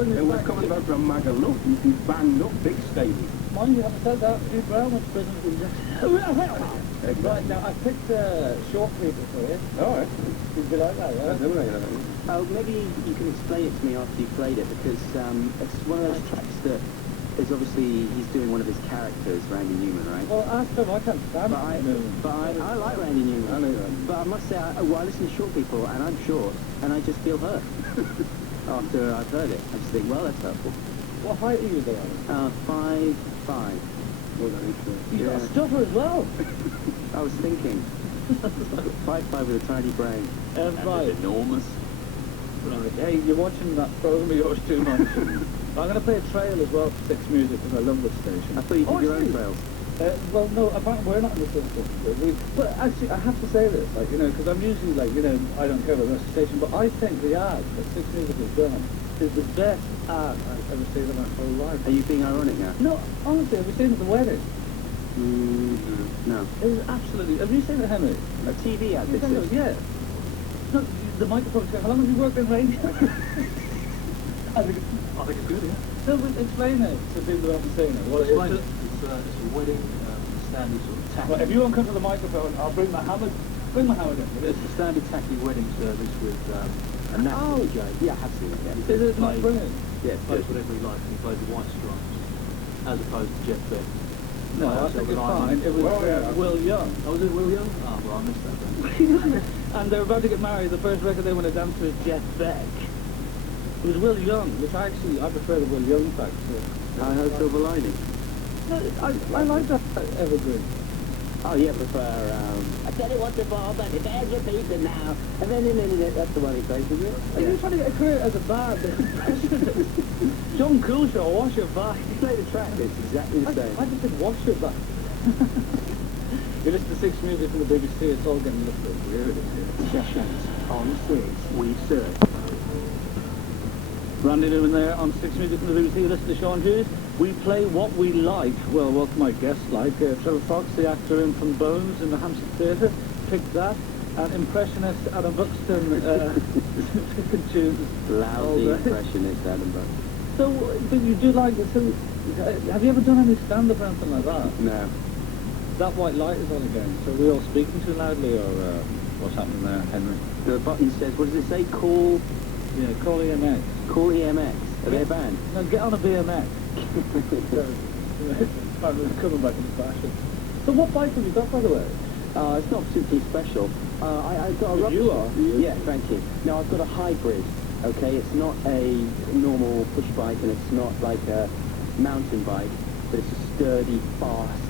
bring And this we're back. coming back from Magaluf. He's banned up big stadium. Mind you, haven't said that. Hugh Brown went to prison for injection. Right, now I picked short people for you. All right. You'd be like that, yeah? Oh, maybe you can explain it to me after you've played it, because it's one of those tracks that is obviously, he's doing one of his characters, Randy Newman, right? Well, ask him, I can't stand But I like Randy Newman. I know that. But I must say, I listen to short people, and I'm short, and I just feel hurt. After I've heard it, I just think, well, that's hurtful. What height are you there? 5'5". Oh, that is true. You got a stutter as well. I was thinking. 5'5" with a tiny brain. Right. Enormous. Right. Hey, you're watching that program of yours too much. I'm going to play a trail as well for Six Music, because I love this station. I thought you did your own actually, trails. well, no, apparently we're not in the same. But actually, I have to say this, like, you know, because I'm usually like, you know, I don't care about the rest of the station, but I think the ad that Six Music has done is the best ad I've ever seen in my whole life. Are you being ironic now? No, honestly, have you seen it at the wedding? No. It was absolutely... Have you seen it, Henry? A TV ad, this is? Yeah. No, the microphone's going, how long have you worked in radio? I think it's good, yeah. So explain it to people who haven't seen it. What it is. It's a wedding, standard sort of tacky. Right, if you won't come to the microphone, I'll bring my hammer. Bring my hammer in. It's a standard tacky wedding service with a national DJ. Yeah, I have seen it, yeah. Is it not brilliant? Yeah, He plays whatever he likes, and he plays the White Stripes, as opposed to Jeff Beck. No, I think it's fine. It was Will Young. Oh, was it Will Young? Oh, well, I missed that then. And they were about to get married. The first record they want to dance to is Jeff Beck. It was Will Young, which I prefer the Will Young fact to. I heard Silver Lining. No, I like that evergreen. Oh, yeah, prefer, I tell you what before, but if there's your pizza now, and then, that's the one he plays, isn't it? Are you trying to get a career as a band? John Coolshaw, wash your back. You play the track, it's exactly the same. I just said wash your back. You listen to Six Music from the BBC, it's all getting a little weird here. Sessions on 6, we serve. Randy Newman there on Six Music from the BBC. Listen to Sean Hughes. We play what we like. Well, what my guests like. Trevor Fox, the actor in from Bones in the Hampstead Theatre, picked that. And impressionist Adam Buxton, picking tunes. Lousy impressionist Adam Buxton. So, but you do like it. So, have you ever done any stand-up or anything like that? No. That white light is on again. So, are we all speaking too loudly, or what's happening there, Henry? The button says, what does it say? Call... Yeah, call EMX. Call EMX. Are they a band? No, get on a BMX. Apparently it's coming back into fashion. So what bike have you got, by the way? It's not particularly special. I've got a... You are? Yeah, thank you. No, I've got a hybrid, okay? It's not a normal push bike, and it's not like a mountain bike, but it's a sturdy, fast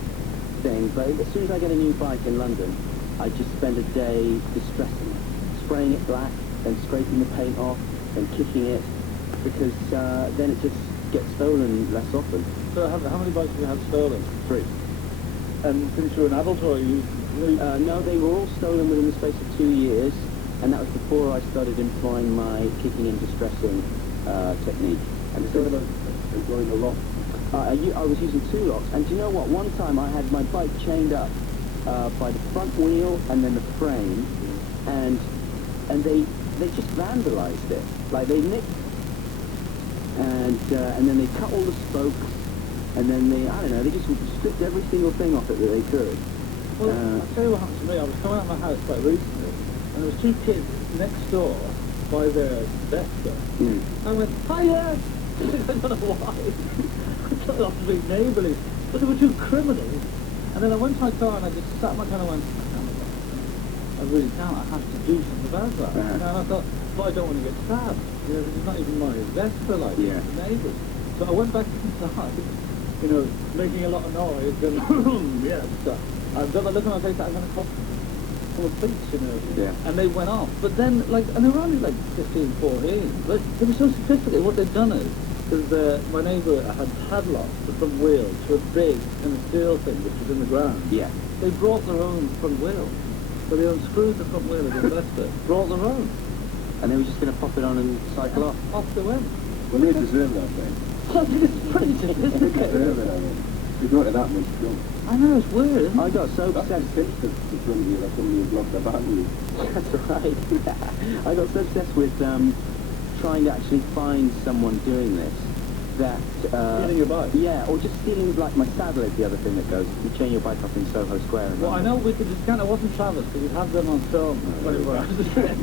thing. But as soon as I get a new bike in London, I just spend a day distressing it, spraying it black, then scraping the paint off, then kicking it, because then it just gets stolen less often. So how many bikes have you had stolen? 3. And since you're an adult, or are you... No, they were all stolen within the space of 2 years, and that was before I started employing my kicking and distressing technique. And so Employing a lock. I was using 2 locks, and do you know what? One time I had my bike chained up by the front wheel and then the frame, and they just vandalized it. Like, they nicked, and then they cut all the spokes, and then I don't know, they just stripped every single thing off it that they could. Well, I'll tell you what happened to me. I was coming out of my house quite recently, and there was 2 kids next door by their Vespa. I went, hiya! I don't know why. I thought I was being neighbourly. But there were 2 criminals, and then I went to my car and I just sat in my car and I went, I really can't, I have to do something about that. And I thought, but I don't want to get stabbed. You know, it's not even my Vespa, like, it's the neighbours. So I went back inside, you know, making a lot of noise, going, yeah, stuff. I've got a look on my face that I'm going to call the police, you know. Yeah. And they went off. But then, like, and they were only like 15, 14. But they were so sophisticated. What they'd done is my neighbour had padlocked the front wheel to a big kind of steel thing which was in the ground. Yeah. They brought their own front wheel. So they unscrewed the front wheel of the Vespa, brought their own. And they were just going to pop it on and cycle off. Off they went. Well, they deserve that thing. I think it's pretty sophisticated. Deserve it, I mean. You go to that much junk. I know, it's weird, isn't it? I got so That's obsessed. the front wheel, like somebody who's locked their battery. That's right. I got so obsessed with trying to actually find someone doing this that... Stealing your bike? Yeah, or just stealing, like, my saddle is the other thing that goes. You chain your bike up in Soho Square. And Well, I know with the discount, it wasn't Travis, because we'd have them on film 24 hours a day.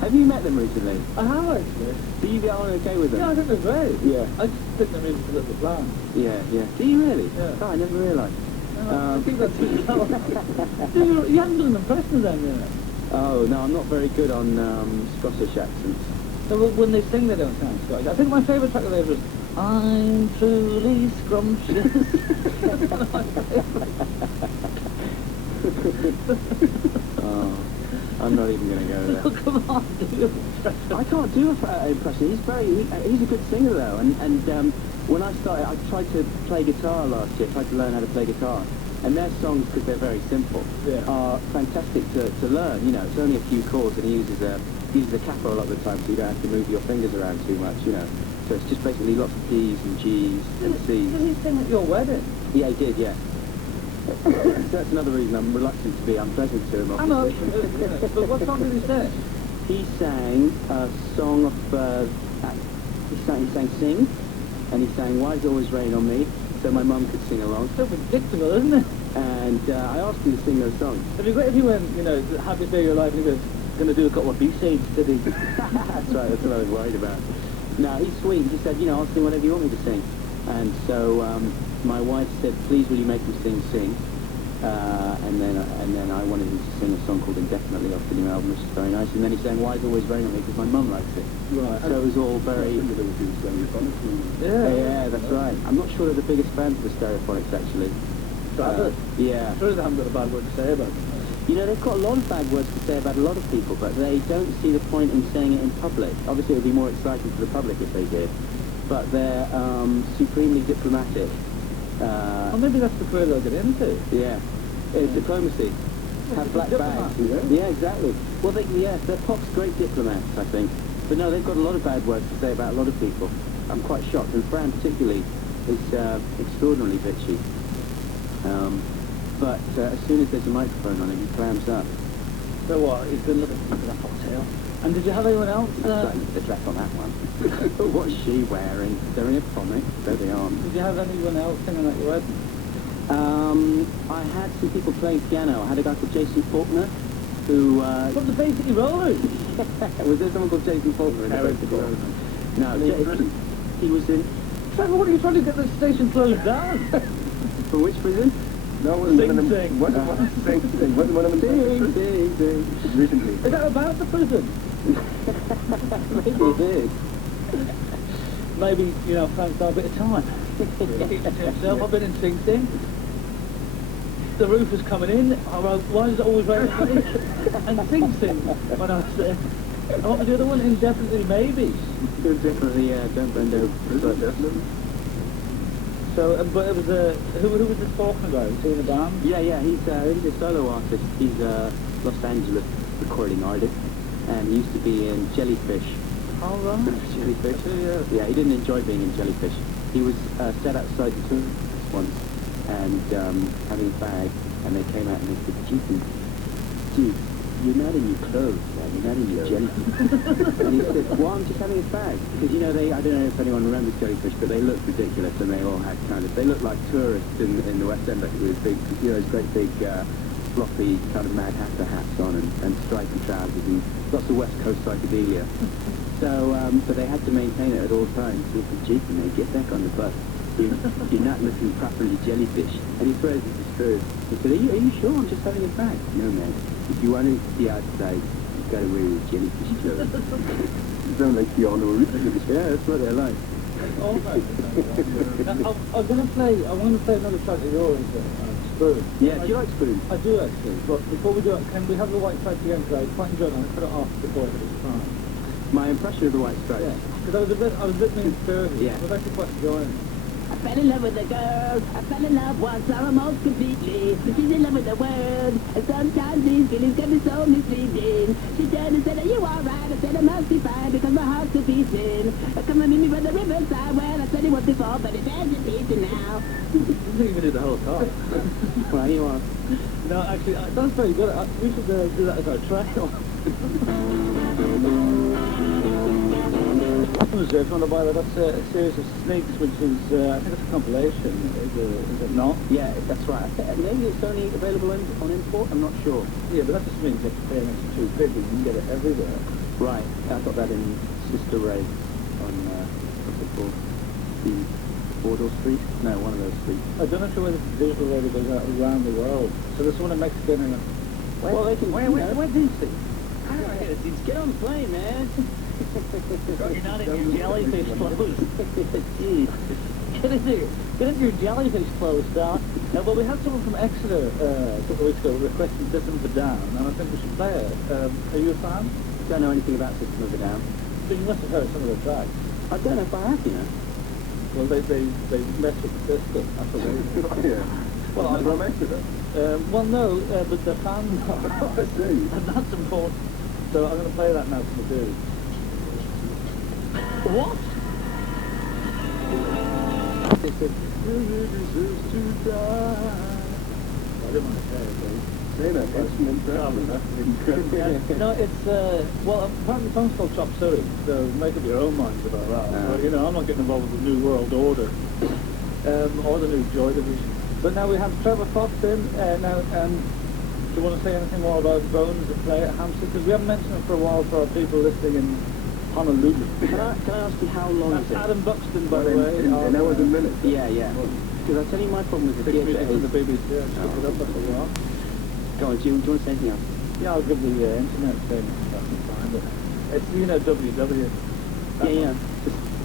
Have you met them recently? I have, actually. Do you get on okay with them? Yeah, I think they're great. Yeah. I just think they're really good at the plan. Yeah, yeah. Do you really? Yeah. Oh, I never realised. I think that's you haven't done an impression of them yet. Oh, no, I'm not very good on Scottish accents. So when they sing, they don't sound Scottish. I think my favourite track of theirs was I'm truly scrumptious. Oh, I'm not even going to go there. Oh, come on, do your impression. I can't do an impression. He's a good singer though, and when I started, I tried to play guitar last year. Tried to learn how to play guitar, and their songs, because they're very simple, Yeah. are fantastic to learn. You know, it's only a few chords, and he uses a capo a lot of the time, so you don't have to move your fingers around too much. You know, so it's just basically lots of D's and G's and C's. Did he sing at your wedding? Yeah, he did. Yeah. So that's another reason I'm reluctant to be unpleasant to him. I know, Obviously. but what song did he sing? He sang a song of, he sang Sing, and he sang Why Does It Always Rain on Me, so my mum could sing along. So predictable, isn't it? And I asked him to sing those songs. It'd be great if he went, you know, happiest day of your life, and he was going to do a couple of B-sides, did he? That's right, that's what I was worried about. No, he's sweet. He said, you know, I'll sing whatever you want me to sing. And so my wife said, please will you make him sing. And then I wanted him to sing a song called Indefinitely off the new album, which is very nice. And then he sang Why Is It Always Rain on Me, because my mum likes it. Right. So it was all very... Yeah, that's right. I'm not sure they're the biggest fans of the Stereophonics, actually. Yeah. I'm sure they haven't got a bad word to say about them. You know, they've got a lot of bad words to say about a lot of people, but they don't see the point in saying it in public. Obviously, it would be more exciting for the public if they did. But they're supremely diplomatic. Well, maybe that's the career they'll get into. Yeah. It's diplomacy. Have black bags. Yeah, exactly. Well, they're Pop's great diplomats, I think. But no, they've got a lot of bad words to say about a lot of people. I'm quite shocked. And Fran particularly is extraordinarily bitchy. But as soon as there's a microphone on him, he clams up. So what, he's been looking for that cocktail. And did you have anyone else? The dress on that one. What's she wearing? They're in a comic, so they are. Did you have anyone else singing at your wedding? I had some people playing piano. I had a guy called Jason Faulkner, who... From the Basically Rollers? Was there someone called Jason Faulkner in the Basically Rollers? No, he was in... Trevor, what are you trying to get the station closed down? For which prison? No, it was Sing, one of them. sing. Wasn't one of them. Sing. Recently. Is that about the prison? Maybe it is. Maybe, you know, Frank's got a bit of time. Keep to himself. I've been in Sing Sing. The roof is coming in. I wrote, why does it always rain on me? And Sing Sing when I was there. And what was the other one? Indefinitely Maybe. Definitely, yeah, don't bend over. Definitely. So, but it was who was this Faulkner guy? Was he in the band? Yeah, he's a solo artist. He's a Los Angeles recording artist, and he used to be in Jellyfish. Oh, right. Jellyfish? Yeah, he didn't enjoy being in Jellyfish. He was set outside the tour once, and having a bag, and they came out and they said, dude, you're not in your clothes, man. You're not in your jellyfish. And he said, well, I'm just having a fag. Because, you know, I don't know if anyone remembers Jellyfish, but they looked ridiculous, and they all had they looked like tourists in the West End, with big, you know, those great big, floppy kind of Mad Hatter hats on, and stripy trousers, and lots of West Coast psychedelia. So, but they had to maintain it at all times. So he said, Jason, mate, get back on the bus. You're not looking properly Jellyfish. And he throws it to Spurs. He said, are you sure? I'm just having a fag. No, man. If you want to be outside, you've got to wear your Jellyfish clothes. You sound like Keanu Reeves. Yeah, that's what they're like. Oh, right. Now, I want to play another track of yours, Spoon. Yeah, do you like Spoon? I do actually, but before we do it, can we have the White Stripes again today? Quite enjoyed it, I put it off before it was time. My impression of the White Stripes? Yeah, because I was a bit mean-spirited. Yeah. I was actually quite enjoying it. I fell in love with a girl, I fell in love once, almost completely. She's in love with the world, and sometimes these feelings can be so misleading. She turned and said, are you alright? I said, I must be fine, because my heart's a beating. Come and meet me by the riverside, well, I said it was before, but it's as a beating now. You didn't even do the whole time. Well, you are. No, actually, that's very good. We should do that as our track. If you want to buy that, that's a series of sneaks, which is, I think it's a compilation, is it not? Yeah, that's right. Maybe it's only available on import, I'm not sure. Yeah, but that just means you have to pay an extra $2 but you can get it everywhere. Right, I got that in Sister Ray on, what's it called? The Bordeaux Street? No, one of those streets. I don't know whether the digital radio goes out around the world. So there's one in Mexico and Well, they can... where do you see? I don't know, get on the plane, man. You're not in your jellyfish clothes. Jeez. Get into your jellyfish clothes, Doc. Well, we had someone from Exeter a couple of weeks ago requesting System of a Down, and I think we should play it. Are you a fan? Don't know anything about System of a Down. But you must have heard some of the tracks. I don't know if I have, you know. Well, they mess with the system. That's what they do. Yeah. Well, I'm from Exeter. well, no, but the fans are. I see. And that's important. So I'm going to play that now for the dude. What? They said, "Really deserves to die." I didn't want to say it, please. Say that, that's an incredible. No, it's, well, apparently the song's called Chop Suey, so make up your own minds about that. Well, you know, I'm not getting involved with the New World Order, or the New Joy Division. But now we have Trevor Fox in, now, do you want to say anything more about Bones that play at Hampstead? Because we haven't mentioned it for a while for our people listening in Honolulu. Can I ask you how long That's is it? Adam Buxton, by the way. In hours and minutes. Yeah, yeah. Because I'll tell you my problem with the 6 theatre minutes in is... the BBC. Yeah, just look it up, that's a lot. Go on, do you want to say anything else? Yeah, I'll give the internet thing if I can find it. It's, you know, www. Yeah.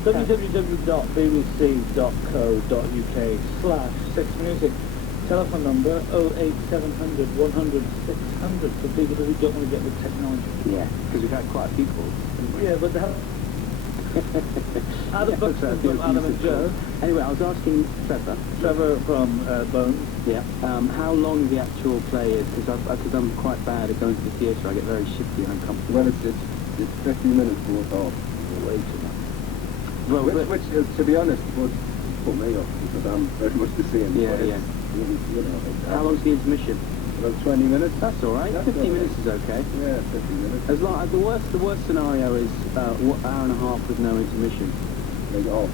www.bbc.co.uk/6music. Telephone number 08700 100 600 for people who don't want to get with technology. Yeah, because we've had quite a few calls. Yeah, but Adam Buxton from Adam and Joe. Anyway, I was asking Trevor from Bones. Yeah. How long the actual play is, because I'm quite bad at going to the theatre. I get very shifty and uncomfortable. Well, it's 15 minutes worth off. Way too much. Well, Which to be honest, would put me off, because I'm very much the same. Yeah, but yeah. You know, How long's the intermission? about 20 minutes. That's all right. That's 15 all right. minutes is okay. Yeah, 15 minutes. As long the worst scenario is hour and a half with no intermission. Like, oh,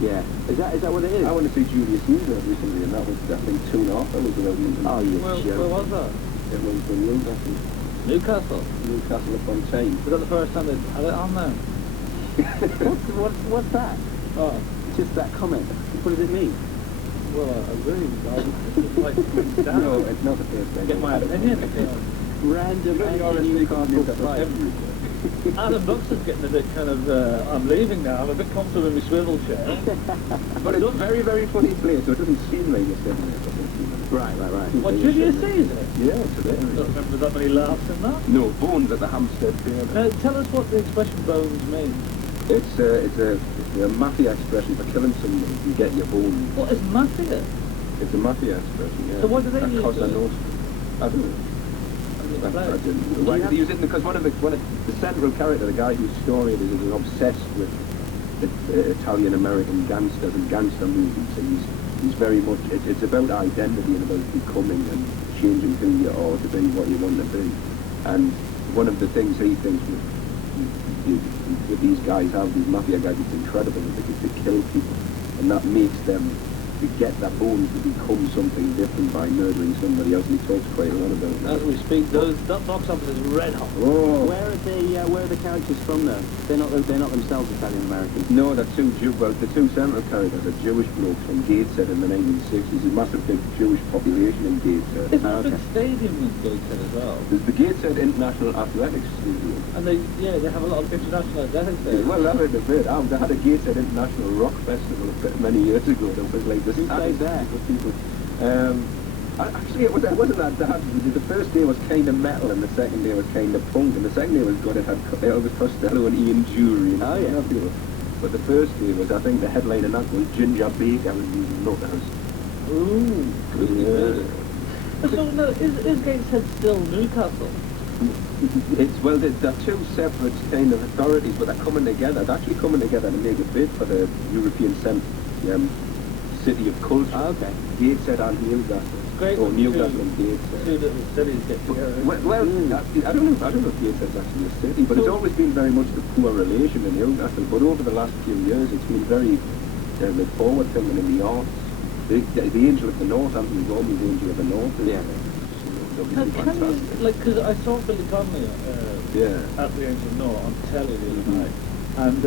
Yeah. Is that what it is? I went to see Julius Caesar recently, and that was, I think, 2.5 hours without intermission. Oh, you Where joke. was that? It was in Newcastle. Newcastle. upon Tyne. Was that the first time they had it on there? What's that? Oh, Just that comment. What does it mean? well, I really just like to down. No, it's not the first time. Get my opinion. Random Newcastle right. Adam Buxton's getting a bit kind of, I'm leaving now, I'm a bit comfortable in my swivel chair. But it's a very, very funny place, so it doesn't seem like it's 7 minutes. Right. What, Julius Caesar? Yeah, it's I don't hilarious. remember that many laughs in that. No, Bones at the Hampstead Theatre. Tell us what the expression bones means. It's a mafia expression for killing someone. You get your bones. What is mafia? It's a mafia expression, yeah. So what do they use Cosa it? Nostra. I don't know. I didn't know. Why did they use it? Because one of the central character, the guy whose story it is obsessed with the Italian-American gangsters and gangster movies, and he's very much, it's about identity and about becoming and changing who you are to be what you want to be. And one of the things he thinks with these guys have, these mafia guys, it's incredible because they kill people, and that makes them to get that bone to become something different by murdering somebody else, and he talks quite a lot about that. As we speak, that box office is red hot. Oh. Where are the characters from though? They're not themselves Italian American. No, the two central characters are Jewish blokes from Gateshead in the 1960s. There's a massive big Jewish population in Gateshead. Isn't there a big stadium in Gateshead as well? There's the Gateshead International Athletics Stadium. And they have a lot of international athletics there. Well, that was a bit. They had a Gateshead International Rock Festival many years ago. That was like the Who played there? people. Actually, it wasn't that bad. The first day was kind of metal, and the second day was kind of punk, and the second day was good. It had Elvis Costello and Ian Jury. And Oh, yeah. people. But the first day was, I think, the headline in that was Ginger Baker and these nutters. Ooh. So, no, is Gateshead still Newcastle? They're two separate kind of authorities, but they're coming together. They're actually coming together to make a bid for the European City of Culture. Oh, okay. Gateshead and Hughes. great or when Newcastle and two Gateshead. little cities get together. Well, I don't know if Gateshead's actually a city, but it's always been very much the poor relation in Newcastle. But over the last few years, it's been very forward thinking in the arts. The Angel of the North, Anthony Gormley's Angel of the North. Yeah. Now, can you, like, because I saw Billy Connolly Yeah. at the Angel North on telly the other night, and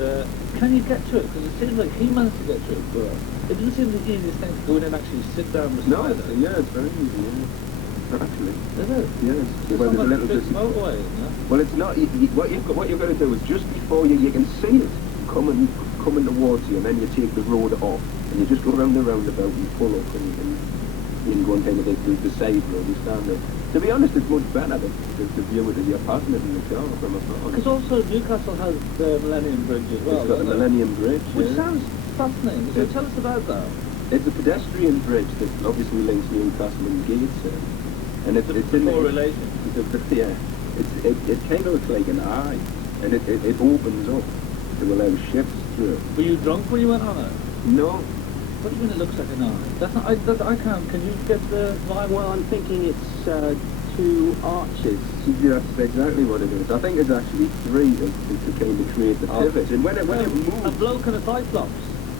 can you get to it? Because it seems like he managed to get to it, but it doesn't seem the easiest thing to go in and actually sit down beside No, it. it's very easy, yeah. Actually. Is it? Yes. It's Well, not there's a like little a big bit... motorway, isn't it? Well, it's not. What you've got to do is just before you can see it coming towards you, and then you take the road off, and you just go around the roundabout and pull up, and you can go and take the side road and stand there. To be honest, it's much better to view it as you're passing it in the car from afar. Because also Newcastle has the Millennium Bridge as well. It's got the doesn't it? Millennium Bridge. Which yeah. sounds fascinating. So tell us about that. It's a pedestrian bridge that obviously links Newcastle and Gateshead, and it's in Correlation. Yeah, it kind of looks like an eye, and it opens up to allow ships through. Were you drunk when you went on it? No, What do you mean it looks like an eye? That's not. I can't. Can you get the vibe? Well, I'm thinking it's two arches. yeah, that's exactly what it is. I think it's actually three to kind of create the pivot, and when it a moves, bloke and a cyclops.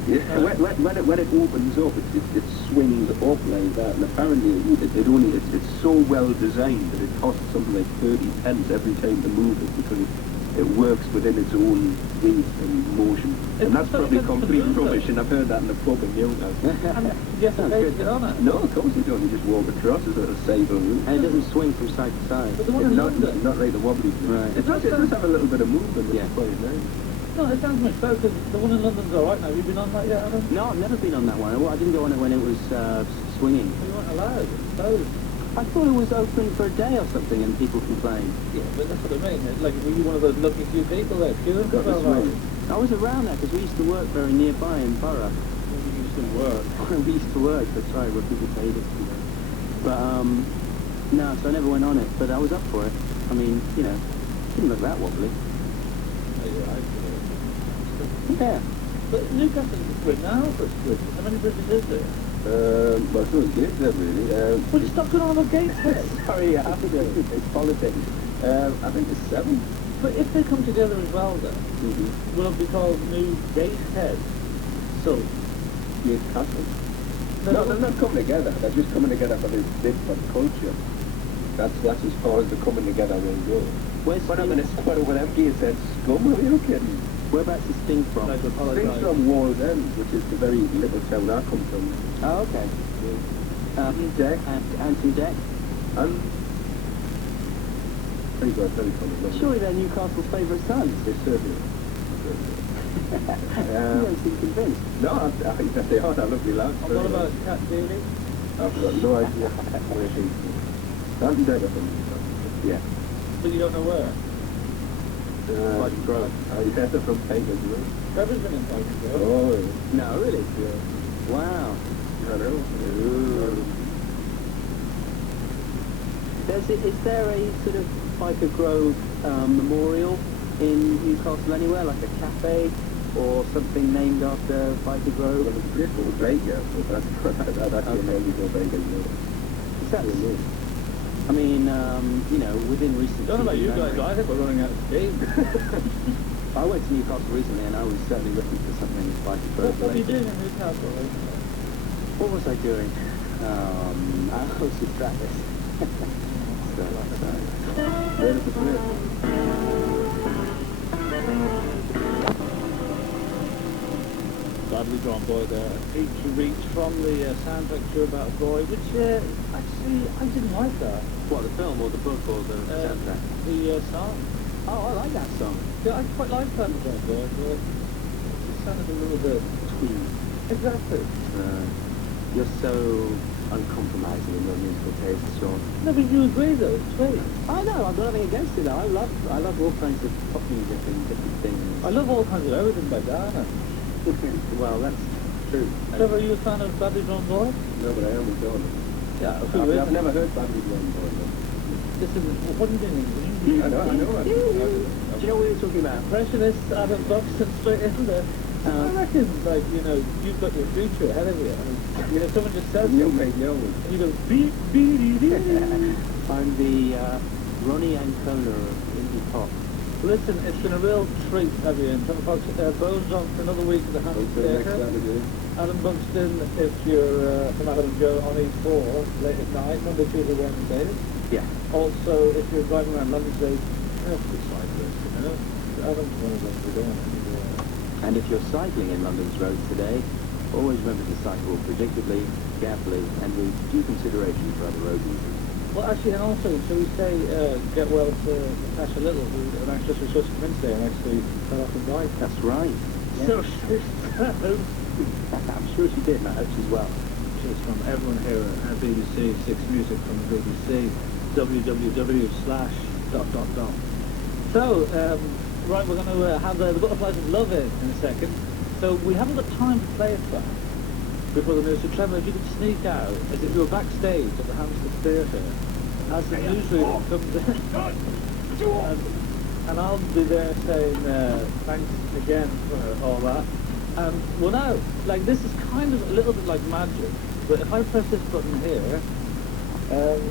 yeah, when it opens up, it swings up like that, and apparently it's so well designed that it costs something like 30 pence every time to move it because it works within its own weight and motion. And that's probably complete rubbish, and I've heard that in the pub in Newcastle. And you have to pay to get on it. No, of course you don't. You just walk across as a sable route. And it doesn't swing from side to side. But the one in It's London. not like the wobbly thing. Right. It does have a little bit of movement. Yeah. It's quite nice. No, it sounds much better because the one in London's all right now. Have you been on that yet, Adam? No, I've never been on that one. Well, I didn't go on it when it was swinging. You weren't allowed. It's closed. I thought it was open for a day or something and people complained. Yeah, but that's what I mean. It's like, were you one of those lucky few people there? Queuing for Got the 12 swing. hours? I was around there because we used to work very nearby in Borough. You used to work. We used to work, that's right, where people paid us. You know. But, no, so I never went on it, but I was up for it. I mean, you know, didn't look that wobbly. Oh, you're right. Yeah. But Newcastle is renowned for its bridges. How many bridges is there? Well, so it's Gateshead really. Well, you stop going on about Gateshead. Sorry, I have to do it. It's politics. I think it's 7. But if they come together as well, then, will it be called New Gateshead? So, Newcastle. No, they're not coming together. They're just coming together for this big culture. That's as far as the coming together will go. Where's But I mean, it's quite over them Gateshead scum. Are you kidding? Whereabouts is Sting from? I apologise. Things from Wall's End, which is the very little town I come from. Oh, okay. Deck. And Anton Deck. And very good, very funny. lovely. Surely they're Newcastle's favourite sons. They certainly. You don't seem convinced. No, I think that they are. They're lovely lads. And what about Cat Daly? I've got no idea where she's from. Anton Deck, I think. Yeah. But you don't know where? Like Grove. Yeah, they're from Painters, right? Trevor's been in Painters, right? Oh, No, really? yeah. Wow. I know. Is there a sort of Biker Grove memorial in Newcastle anywhere, like a cafe or something named after Biker Grove? Well, it's a great little Baker, but that's your name, you go Baker, you know. Is that, I mean, you know, within recent I don't know about you memory. guys, but I think we're running out of steam. I went to Newcastle recently and I was certainly looking for something like Biker Grove. What were you related. doing in Newcastle recently? What was I doing? I was with Travis. Where is the place? Badly Drawn Boy there. Feature reach from the soundtrack to About a Boy, which actually I didn't like that. What, the film or the book or the soundtrack? The song. Oh, I like that song. Yeah, I quite like Badly Drawn Boy, but it sounded a little bit twee. Exactly. You're so uncompromising in your musical taste, Sean. No, but you agree though, it's twee. I know, I've got nothing against it. I love all kinds of pop music and different things. I love all kinds of everything by Dana. Well, that's true. Trevor, are you a fan of Badly Drawn Boy? No, but I am with Jordan. Yeah, I've never heard Badly Drawn Boy. This is, what are you doing? I know. Do you know what we were talking about? Impressionists, Adam Buxton, straight in there. I reckon, like, you know, you've got your future ahead of you. I mean, you know, someone just says Yo, something, mate, yo. and you go, beep, beep, beep, beep. I'm the Ronnie Ancona of indie pop. Listen, it's been a real treat to have you in. Bones on for another week at the Hampton Next Theatre. Saturday. Adam Buxton, if you're from Adam and Joe on E4, late at night, Monday, Tuesday, Wednesday. Yeah. Also, if you're driving around London today, have to cyclist, you know? Adam's one of them, we don't want anywhere. And if you're cycling in London's roads today, always remember to cycle predictably, carefully, and with due consideration for other road users. Well, actually, and also, shall we say, get well to Natasha Little, who an actress who's supposed to come in today and actually fell off and died. That's right. Yeah. So, I'm sure she did, and I hope she's well. cheers from everyone here at BBC, Six Music from the BBC, www/ ... So, right, we're going to have the Butterflies of Love in a second. So we haven't got time to play it back before the news. So Trevor, if you could sneak out, as if you were backstage at the Hampstead Theatre, as the newsroom comes in, and I'll be there saying thanks again for all that. Well now, like this is kind of a little bit like magic, but if I press this button here,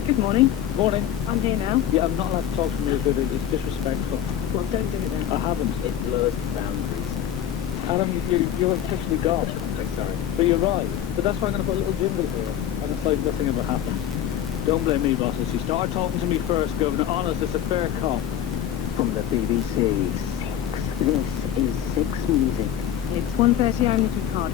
Good morning. morning. I'm here now. Yeah, I'm not allowed to talk to you, but it's disrespectful. Well, don't do it then. I haven't. It blurs boundaries. Adam, you're officially gone. Sorry. But you're right. But that's why I'm going to put a little jingle here, and it's like nothing ever happened. Don't blame me, bosses. You started talking to me first, Governor. Honest, it's a fair cop. From the BBC. This is Six Music. It's 1:30 only to card.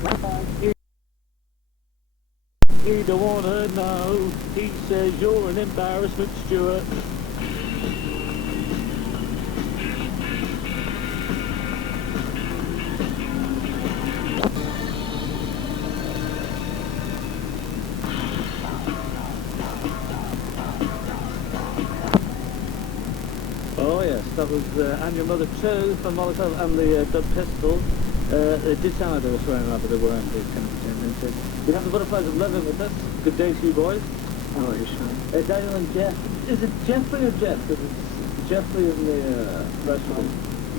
You don't want to know. He says you're an embarrassment, Stuart. Oh yes, that was And Your Mother Too from Molotov and the Dub Pistols. It did sound like they were swearing out, but they weren't. They kind of pretended into it. We have the Butterflies of Love in with us. Good day to you boys. How are you, Sean? Daniel and Jeff. Is it Jeffrey or Jeff? Because it's Jeffrey in the restaurant.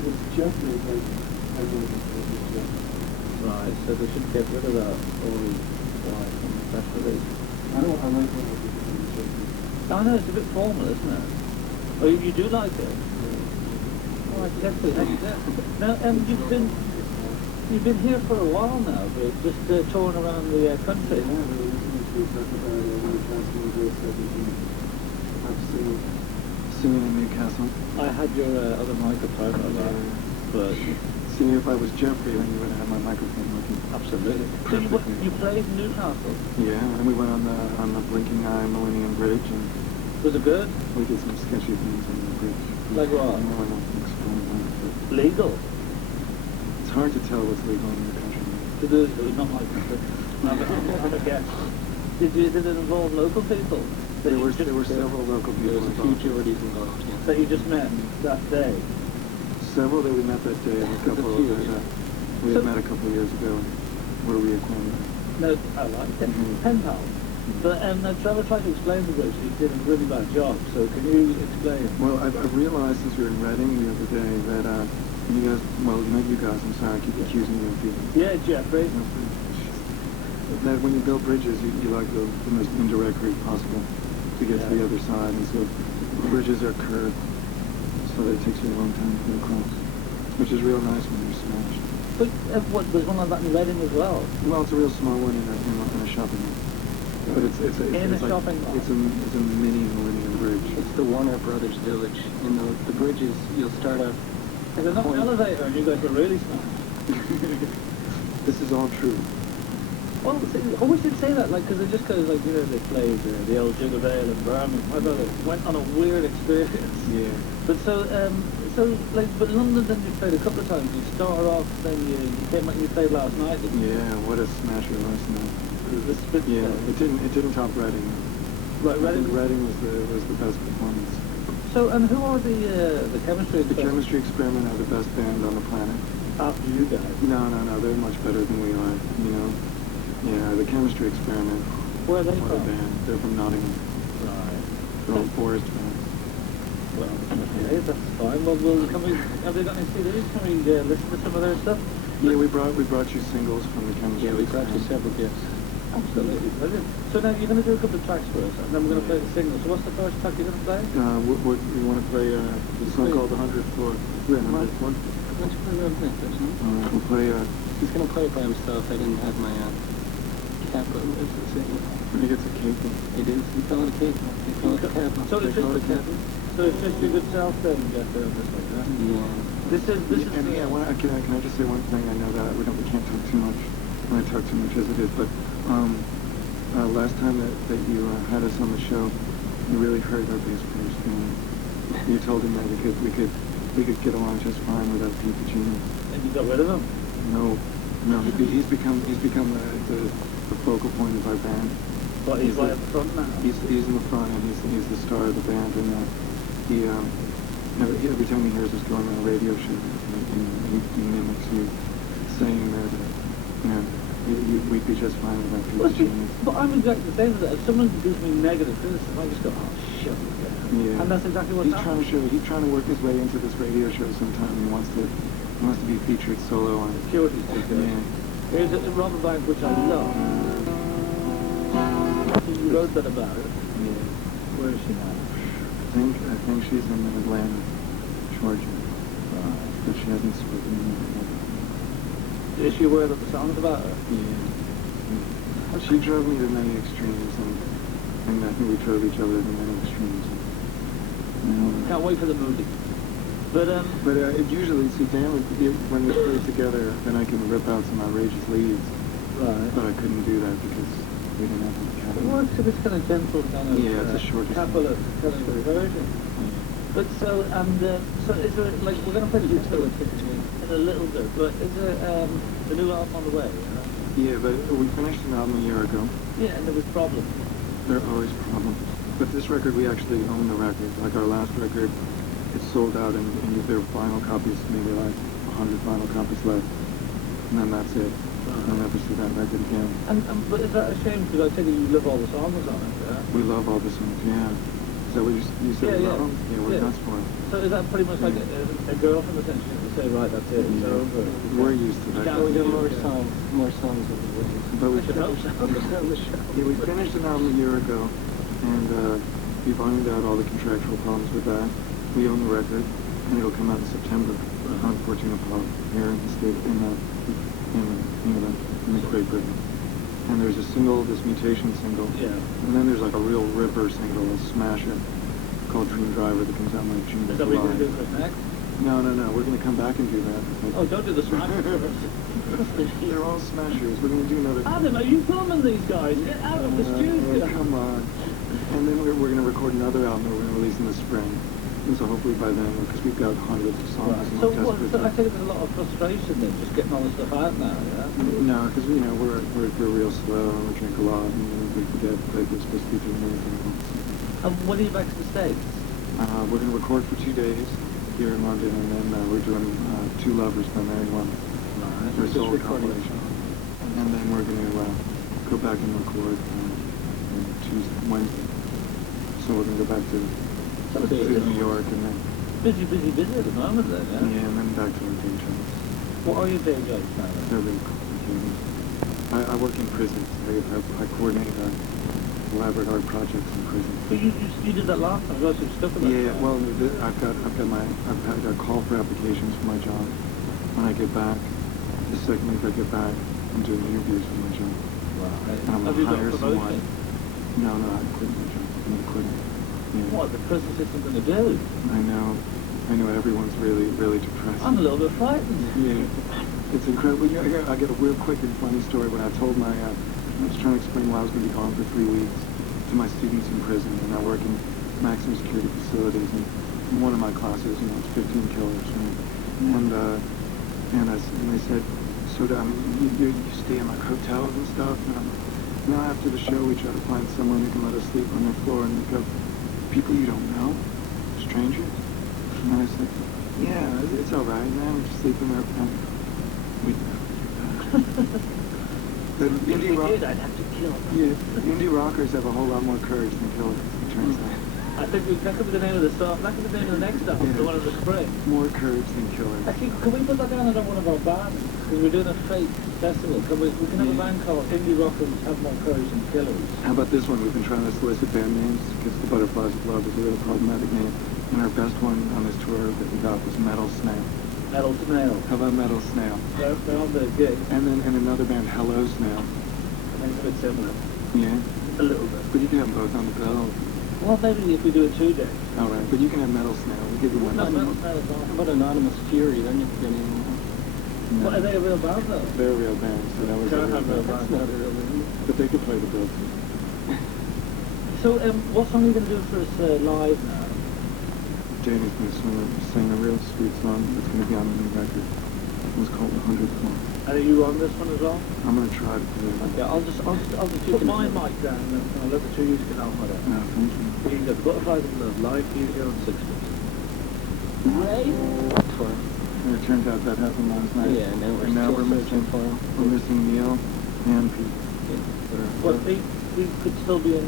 It's Jeffrey, but I really think it's Jeff. Right, so they should get rid of that old wife from the press release. I like when I think Jeffrey. I know, it's a bit formal, isn't it? Oh, you do like it? Oh, Jeffrey, how you doing? Now, you've been here for a while now, but just touring around the country. Yeah, we recently talked about Newcastle and Grade 17. I've seen in Newcastle. I had your other microphone on that, but... See, if I was Jeffrey, then you would have had my microphone working. Absolutely. So you played in Newcastle? Yeah, and we went on the Blinking Eye Millennium Bridge, and Was it good? we did some sketchy things on the bridge. Like what? No, I don't explain that, but Legal? it's hard to tell what's legal in the country. It was not my country. I'm a guest. Did it involve local people? There were several local people involved. That you just met that day? Several that we met that day, and a couple few, that we had met a couple of years ago, and were reacquainted. No, I liked it. Mhm. Pen pal. But Trevor tried to explain to us he did a really bad job, so can you explain? Well, I've realized since we were in Reading the other day that you guys, well, not you guys, I'm sorry, I keep accusing you of people. Yeah, Jeffrey. That when you build bridges, you like the most indirect route possible to get to the other side, and so bridges are curved, so that it takes you a long time to get across, which is real nice when you're smashed. But what, there's one like that in Reading as well? Well, it's a real small one in a shopping mall. But it's In a like, shopping mall? It's a mini Millennium Bridge. It's the Warner Brothers Village. In the bridges, you'll start out. There's not an elevator and you guys are really smashed. This is all true. Well, see, I always did say that, like, because it just goes, like, you know, they played the old Jig of Ale in Birmingham. My brother went on a weird experience. Yeah. But but London, then you played a couple of times. You started off, then you came out and you played last night. Didn't you? Yeah, what a smasher last night. It was a spit Yeah, show. it didn't top Reading. Right, I think Reading. Reading was the best performance. So, and who are the chemistry? The Chemistry Experiment are the best band on the planet. After you guys. No, they're much better than we are, you know. Yeah, the Chemistry Experiment. Where are they What a from? band. They're from Nottingham. Right. They're all Forest fans. Well, okay, that's fine. Well, have they got any CDs? Can we listen to some of their stuff? Yeah, we brought you singles from the chemistry. Yeah, we brought you several gifts. Absolutely brilliant. So now you're going to do a couple of tracks for us, and then we're going to play the singles. So what's the first track you're going to play? What we want to play the song called The 100th Floor. Yeah, the 100th Floor. Let's play the next person. We'll play, He's gonna play it by himself. I didn't have my cap. What was it saying? I think it's a cake. It is. You call it a cake. You call it a cap. So it's They call it a cap. So it's just your good self then, Jeff, on this one, yeah? Yeah. This is And yeah, can I just say one thing? I know that we can't talk too much, and I talk too much as it is, but last time that you had us on the show, you really hurt our bass player's feeling. You told him that we could get along just fine without Pete the Genius. And you got rid of him? No, he's become the focal point of our band. But he's right at the front now. He's in the front, and he's the star of the band, and every time he hears us going on a radio show, he mimics you, saying that we'd be just fine without Pete the Genius. But I'm exactly the same as that. If someone gives me negative criticism, I just go, oh, shit. Yeah. And that's exactly what's happening. He's trying to work his way into this radio show sometime. He wants to be featured solo on it. Security's too good. Yeah. Here's a rubber band which I love. You wrote that about it. Yeah. Where is she now? I think she's in Atlanta, Georgia. But she hasn't spoken to me yet. Is she aware that the song's about her? Yeah. She drove me to many extremes, and I think we drove each other to many extremes. Can't wait for the movie. But it usually, see, Dan, when we play together, then I can rip out some outrageous leads. Right. But I couldn't do that because we didn't have the It capital. works if it's kind of gentle kind of Yeah, it's a shorter capitalist kind of version. But so is there, like, we're going to play the utility in a little bit, but is there a new album on the way? Yeah, but we finished an album a year ago. Yeah, and there was problems. There are always problems. But this record, we actually own the record. Like our last record, it's sold out, and there are vinyl copies, maybe like 100 vinyl copies left. And then that's it. I'll never see that record again. But is that a shame? Because I think you love all the songs on it, yeah? We love all the songs, yeah. Is that what you said? Yeah. Yeah, we're nuts for it. So is that pretty much like a girlfriend essentially to say, right, that's it, it's over? We're used to that. Can't we do more songs of the way. But we I should hope so. Yeah, we finished an album a year ago, and we've ironed out all the contractual problems with that. We own the record, and it'll come out in September on 14 Apollo here in the state, in England, in Great Britain. And there's a single, this Mutation single, Yeah. and then there's like a real ripper single, a smasher, called Dream Driver that comes out in like June or Is that what you're going to do July. for next? No, we're going to come back and do that. Oh, don't do the smash first. They're all smashers. We're going to do another... Adam, are you filming these guys? Get out of the studio. Come on. And then we're going to record another album that we're going to release in the spring. And so hopefully by then, because we've got hundreds of songs. Right. And So, we're desperate I think there's a lot of frustration then, just getting all this stuff out now, yeah? No, because we're real slow and we drink a lot and we forget that we're supposed to be doing anything else. And when are you back to the States? We're going to record for 2 days here in London, and then we're doing Two Lovers by Mary One. Right. We're still compilation. And then we're going to go back and record Wednesday. So we're going to go back to New York and then... Busy at the moment then, yeah? Yeah, and then back to our day jobs. What are your day jobs now then? They're really complicated. I work in prisons. I coordinate elaborate art projects in prisons. But you did that last time, you got some stuff about Yeah, that. well, I've had a call for applications for my job. When I get back, the second week I get back, I'm doing interviews for my job. Right. And I'm Have going you to got hire someone. promotion? No, I quit my job. I'm going to quit it. Yeah. What the prison system going to do? I know everyone's really, really depressed. I'm a little bit frightened. Yeah, it's incredible. I get a real quick and funny story when I told I was trying to explain why I was going to be gone for 3 weeks to my students in prison, and I work in maximum security facilities, and in one of my classes, it's 15 killers, and they said, so you stay in like hotels and stuff, and now after the show we try to find someone who can let us sleep on their floor, and they go, people you don't know, strangers. And I said, yeah, it's all right, man. We just sleep in there. The indie If we did, I'd have to kill them. Yeah, indie rockers have a whole lot more courage than killers, it turns out. I think that could be the name of the song. That could be the name of the next song, the one in the spring. More curves than killers. Actually, can we put that down under one of our bands? Because we're doing a fake festival. We can have a band called Indie Rockers Have More Courage Than Killers. How about this one? We've been trying to solicit band names because the Butterflies of Love is a really problematic name. And our best one on this tour that we got was Metal Snail. Metal Snail. How about Metal Snail? They're on the gig. And then in another band, Hello Snail. I think it's a bit similar. Yeah. A little bit. But you can have them both on the bill. Well, maybe if we do a 2-day. All right. But you can have Metal Snail. We'll give you one. No, Metal Snail is How on. about Anonymous Fury? Then you're getting... What, are they a real band though? They're a real band, so that was a Can't real have real band. band. That's not a real name. But they could play the bill. So, what song are you going to do for us live now? Jamie's going to sing a real sweet song that's going to be on the new record. It's called The 100th One. And are you on this one as well? I'm going to try to do it. Okay, I'll just put my mic down and I'll let the two of you get on with it. No, thank you. Here you go, the Butterflies of Love, live for you here on Sixpence. And it turns out that happened last night. Yeah, now we're and now still we're missing, searching for him. we're missing Neil and Pete. Well, we could still be in,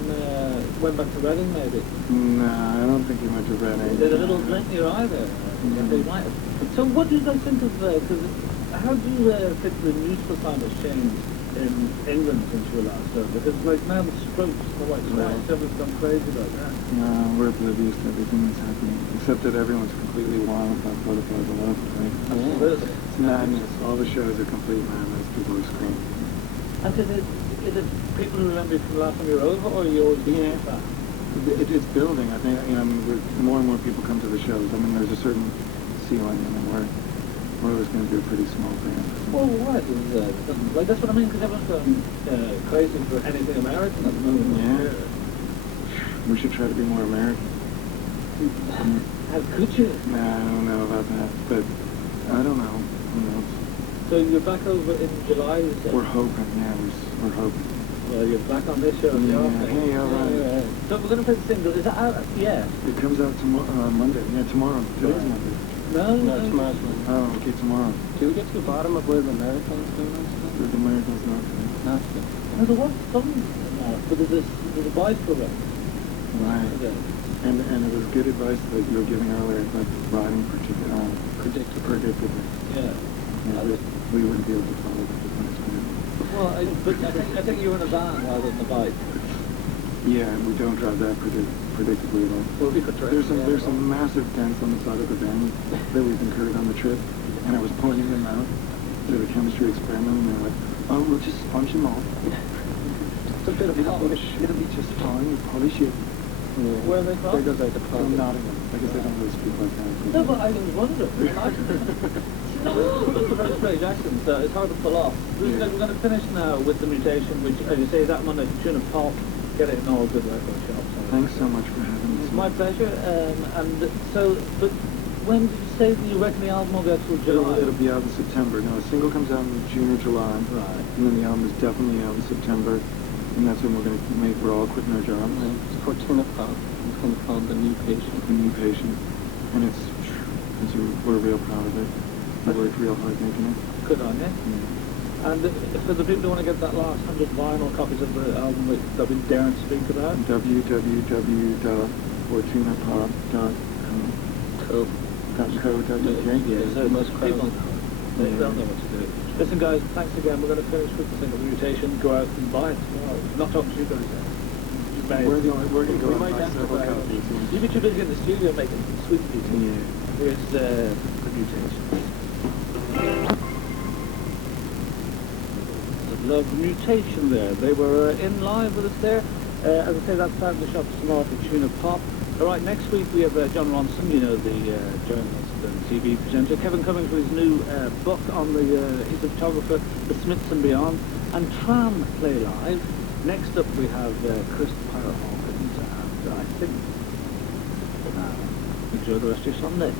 went back to Reading maybe. Nah, I don't think he went to Reading. Did a little glint in your eye there. Yeah, they might have. So what do you guys think of, because how do you think the musical climate has changed in England since you were last there? Because like now the Strokes, the White Stripes, everyone's gone crazy about that. No, we're oblivious to everything that's happening. Except that everyone's completely wild about Butterflies of Love. Right? Absolutely. It's madness. All the shows are complete madness. People are screaming. And is it people who remember you from the last time you were over, or are you always being that? It's building. I think, you know, I mean, more and more people come to the shows. I mean, there's a certain ceiling, and we're always going to be a pretty small band. Well, right. Like, that's what I mean, because everyone's going crazy for anything American at the moment. Yeah. We should try to be more American. How could you? Nah, I don't know about that, but I don't know. Who knows? So you're back over in July, you said? We're hoping, yeah, we're hoping. Well, you're back on this show. Yeah, Yeah, hey, all right. yeah. So we're going to play the single. Is that out? Yeah. It comes out tomorrow, Monday. Yeah, tomorrow. Today's Monday. No, tomorrow's one. Oh, okay, tomorrow. Do we get to the bottom of where the Americans do this stuff? The Americans not today. Not yet. No, there was some, but there's a bicycle race. Right. Okay. And it was good advice that you were giving earlier, like riding predictably. Yeah. Yeah, we wouldn't be able to follow that with my time. Well, but I think you were in a van rather than a bike. Yeah, and we don't drive that predictably at all. Well, we could try. There's some massive dents on the side of the van that we've incurred on the trip, and I was pointing them out to the chemistry experiment, and they're like, oh, we'll just sponge them off. Just a bit of polish. It'll be just fine, we polish it. Yeah. Where are they from? There goes out the From pub. Nottingham. I guess they don't really speak like that. No, but I was wondering. It's a very strange accent, so it's hard to pull off. We're going to finish now with the mutation, which, as you say, that one is tune of pop. Get it in all good record shops. Thanks so much for having us. It's my pleasure. And so, but when did you say that you reckon the album will go till July? It'll be out in September. No, a single comes out in June or July. Right. And then the album is definitely out in September. And that's when we're going to make We're All Quitting Our Jobs. It's Fortuna Pop. It's going to be called The New Patient. The New Patient. And we're real proud of it. We worked real hard making it. Good on you. Yeah. And for the people who want to get that last 100 vinyl copies of the album that we daren't speak about, www.fortunapop.com. .co.uk. yeah, so most people crowd. they'll know what to do. Listen, guys, thanks again. We're going to finish with the single Mutation. Go out and buy it tomorrow. Not talking to you guys yet. You may. We're going to go We and might buy have to several buy it. copies. You'd be too busy in the studio making sweet music. Yeah. Here's the Mutation. Love Mutation there. They were in live with us there. As I say, that's out in the shops tomorrow for Tuna Pop. All right, next week we have John Ronson, you know, the journalist and TV presenter. Kevin Cummings with his new book on the, he's a photographer, The Smiths and Beyond. And Tram play live. Next up we have Chris Pirate Hawkins, and I think enjoy the rest of your Sunday.